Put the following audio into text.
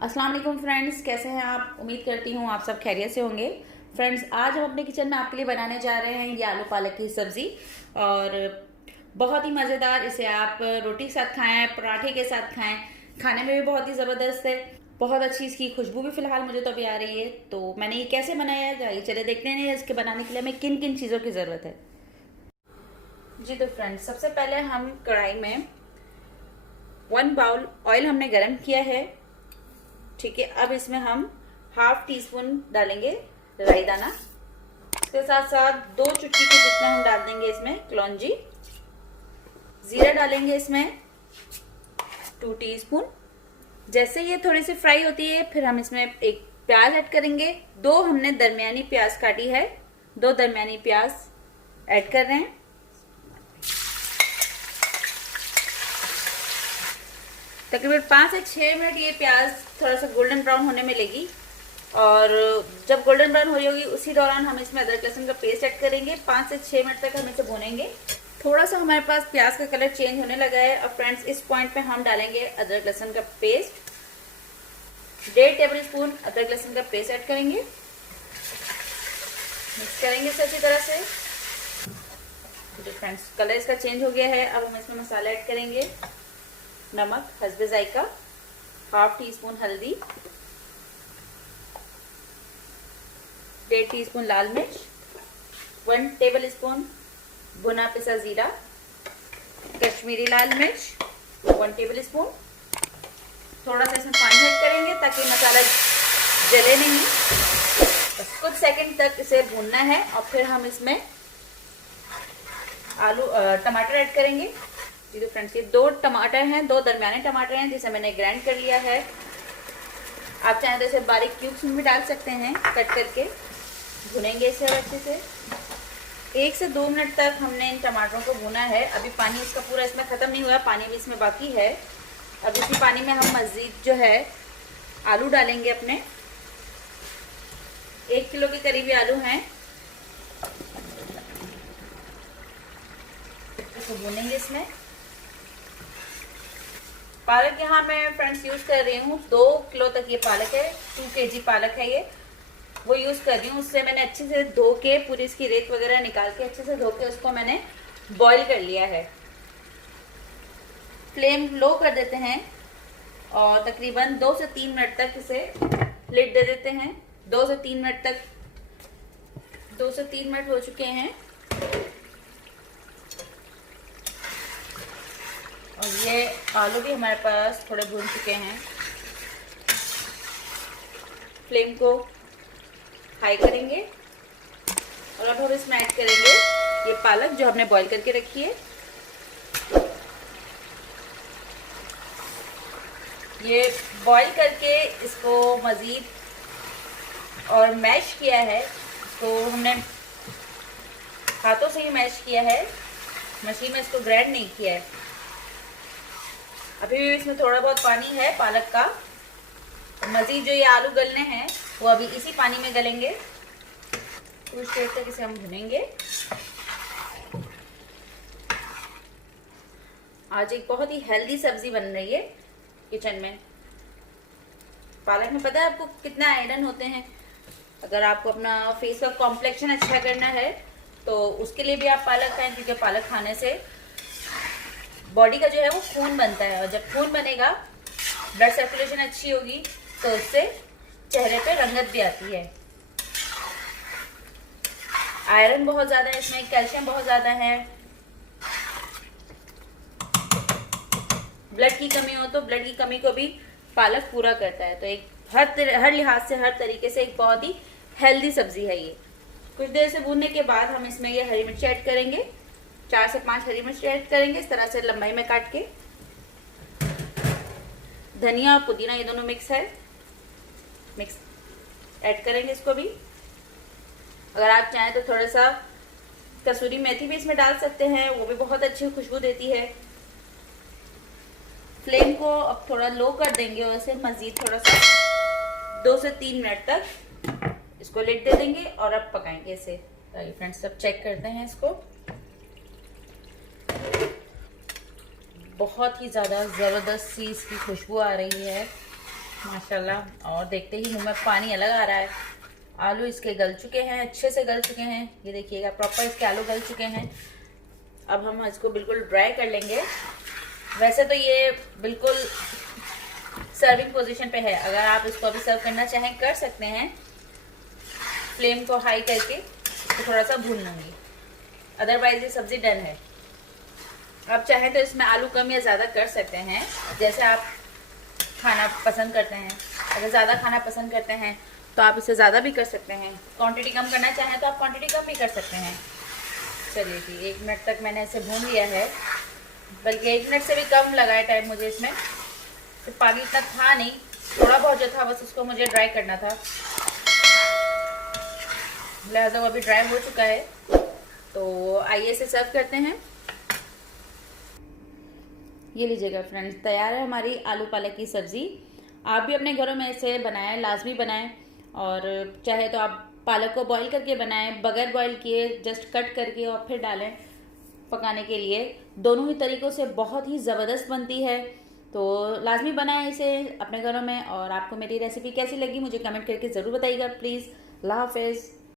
अस्सलाम वालेकुम फ्रेंड्स, कैसे हैं आप। उम्मीद करती हूँ आप सब खैरियत से होंगे। फ्रेंड्स, आज हम अपने किचन में आपके लिए बनाने जा रहे हैं ये आलू पालक की सब्ज़ी। और बहुत ही मज़ेदार। इसे आप रोटी के साथ खाएं, पराठे के साथ खाएं, खाने में भी बहुत ही ज़बरदस्त है। बहुत अच्छी इसकी खुशबू भी फ़िलहाल मुझे तो अभी आ रही है। तो मैंने ये कैसे बनाया जाए, चले देखते हैं इसके बनाने के लिए हमें किन किन चीज़ों की ज़रूरत है। जी तो फ्रेंड्स, सबसे पहले हम कढ़ाई में 1 बाउल ऑयल हमने गर्म किया है। ठीक है, अब इसमें हम ½ टीस्पून डालेंगे राई दाना। इसके साथ साथ 2 चुटकी के जितना हम डाल देंगे इसमें कलौंजी। जीरा डालेंगे इसमें 2 टीस्पून। जैसे ये थोड़ी सी फ्राई होती है फिर हम इसमें एक प्याज ऐड करेंगे। 2 हमने दरमियानी प्याज काटी है, 2 दरमियानी प्याज ऐड कर रहे हैं। तकरीबन 5 से 6 मिनट ये प्याज थोड़ा सा गोल्डन ब्राउन होने में लेगी। और जब गोल्डन ब्राउन हो रही होगी उसी दौरान हम इसमें अदरक लहसुन का पेस्ट ऐड करेंगे। 5 से 6 मिनट तक हम इसे भूनेंगे। थोड़ा सा हमारे पास प्याज का कलर चेंज होने लगा है। अब फ्रेंड्स, इस पॉइंट पे हम डालेंगे अदरक लहसुन का पेस्ट। 1.5 टेबल स्पून अदरक लहसुन का पेस्ट ऐड करेंगे। मिक्स करेंगे इसे अच्छी तरह से। तो फ्रेंड्स, कलर इसका चेंज हो गया है। अब हम इसमें मसाला ऐड करेंगे। नमक हस्बे जायका, ½ टीस्पून हल्दी, 1.5 टीस्पून लाल मिर्च, 1 टेबल स्पून भुना पिसा जीरा, कश्मीरी लाल मिर्च 1 टेबल स्पून। थोड़ा सा इसमें पानी ऐड करेंगे ताकि मसाला जले नहीं। बस कुछ सेकंड तक इसे भूनना है। और फिर हम इसमें टमाटर ऐड करेंगे। जी तो फ्रेंड्स, ये 2 टमाटर हैं, 2 दरमियाने टमाटर हैं जिसे मैंने ग्राइंड कर लिया है। आप चाहें तो इसे बारीक क्यूब्स में भी डाल सकते हैं कट करके। भुनेंगे इसे अच्छे से। 1 से 2 मिनट तक हमने इन टमाटरों को भुना है। अभी पानी इसका पूरा इसमें ख़त्म नहीं हुआ, पानी भी इसमें बाकी है। अब इसी पानी में हम मज़ीद जो है आलू डालेंगे अपने। 1 किलो के करीबी आलू हैं। इसको भूनेंगे इसमें। पालक यहाँ मैं फ्रेंड्स यूज़ कर रही हूँ 2 किलो तक ये पालक है। 2 kg पालक है ये, वो यूज़ कर रही हूँ। उससे मैंने अच्छे से धो के पूरी इसकी रेत वगैरह निकाल के अच्छे से धो के उसको मैंने बॉईल कर लिया है। फ्लेम लो कर देते हैं और तकरीबन 2 से 3 मिनट तक इसे लिड दे देते हैं। 2 से 3 मिनट तक 2 से 3 मिनट हो चुके हैं और ये आलू भी हमारे पास थोड़े भून चुके हैं। फ्लेम को हाई करेंगे और अब हम इसमें ऐड करेंगे ये पालक जो हमने बॉईल करके रखी है। ये बॉईल करके इसको मज़ीद और मैश किया है। तो हमने हाथों से ही मैश किया है, मशीन में इसको ग्राइंड नहीं किया है। अभी भी इसमें थोड़ा बहुत पानी है पालक का। मज़ीद जो ये आलू गलने हैं वो अभी इसी पानी में गलेंगे। कुछ देर तक इसे हम भुनेंगे। आज एक बहुत ही हेल्दी सब्जी बन रही है किचन में। पालक में पता है आपको कितना आयरन होते हैं। अगर आपको अपना फेस का कॉम्प्लेक्शन अच्छा करना है तो उसके लिए भी आप पालक खाएं, क्योंकि पालक खाने से बॉडी का जो है वो खून बनता है। और जब खून बनेगा, ब्लड सर्कुलेशन अच्छी होगी तो उससे चेहरे पे रंगत भी आती है। आयरन बहुत ज़्यादा है इसमें, कैल्शियम बहुत ज़्यादा है। ब्लड की कमी हो तो ब्लड की कमी को भी पालक पूरा करता है। तो एक हर लिहाज से, हर तरीके से एक बहुत ही हेल्दी सब्जी है ये। कुछ देर से भूनने के बाद हम इसमें ये हरी मिर्च ऐड करेंगे। 4 से 5 हरी मिर्च ऐड करेंगे इस तरह से लंबाई में काट के। धनिया और पुदीना ये दोनों मिक्स ऐड करेंगे इसको भी। अगर आप चाहें तो थोड़ा सा कसूरी मेथी भी इसमें डाल सकते हैं, वो भी बहुत अच्छी खुशबू देती है। फ्लेम को अब थोड़ा लो कर देंगे और इसे मज़ीद थोड़ा सा 2 से 3 मिनट तक इसको लिड दे देंगे और अब पकाएंगे इसे। तो फ्रेंड्स, सब चेक करते हैं इसको। बहुत ही ज़्यादा ज़बरदस्त सी इसकी खुशबू आ रही है। माशाल्लाह। और देखते ही मुंह में पानी अलग आ रहा है। आलू इसके गल चुके हैं, अच्छे से गल चुके हैं। ये देखिएगा प्रॉपर इसके आलू गल चुके हैं। अब हम इसको बिल्कुल ड्राई कर लेंगे। वैसे तो ये बिल्कुल सर्विंग पोजीशन पे है, अगर आप इसको अभी सर्व करना चाहें कर सकते हैं। फ्लेम को हाई करके तो थोड़ा सा भून लूँगी, अदरवाइज ये सब्जी डन है। आप चाहें तो इसमें आलू कम या ज़्यादा कर सकते हैं, जैसे आप खाना पसंद करते हैं। अगर ज़्यादा खाना पसंद करते हैं तो आप इसे ज़्यादा भी कर सकते हैं, क्वांटिटी कम करना चाहें तो आप क्वांटिटी कम भी कर सकते हैं। चलिए जी, 1 मिनट तक मैंने इसे भून लिया है, बल्कि 1 मिनट से भी कम लगा है टाइम मुझे इसमें। तो पानी इतना था नहीं, थोड़ा बहुत जो था बस उसको मुझे ड्राई करना था, लिहाजा वो अभी ड्राई हो चुका है। तो आइए इसे सर्व करते हैं। ये लीजिएगा फ्रेंड्स, तैयार है हमारी आलू पालक की सब्ज़ी। आप भी अपने घरों में इसे बनाएं, लाजमी बनाएं। और चाहे तो आप पालक को बॉईल करके बनाएं, बगैर बॉईल किए जस्ट कट करके और फिर डालें पकाने के लिए। दोनों ही तरीक़ों से बहुत ही ज़बरदस्त बनती है। तो लाजमी बनाएं इसे अपने घरों में। और आपको मेरी रेसिपी कैसी लगी मुझे कमेंट करके ज़रूर बताइएगा प्लीज़। अल्लाह हाफ़िज़।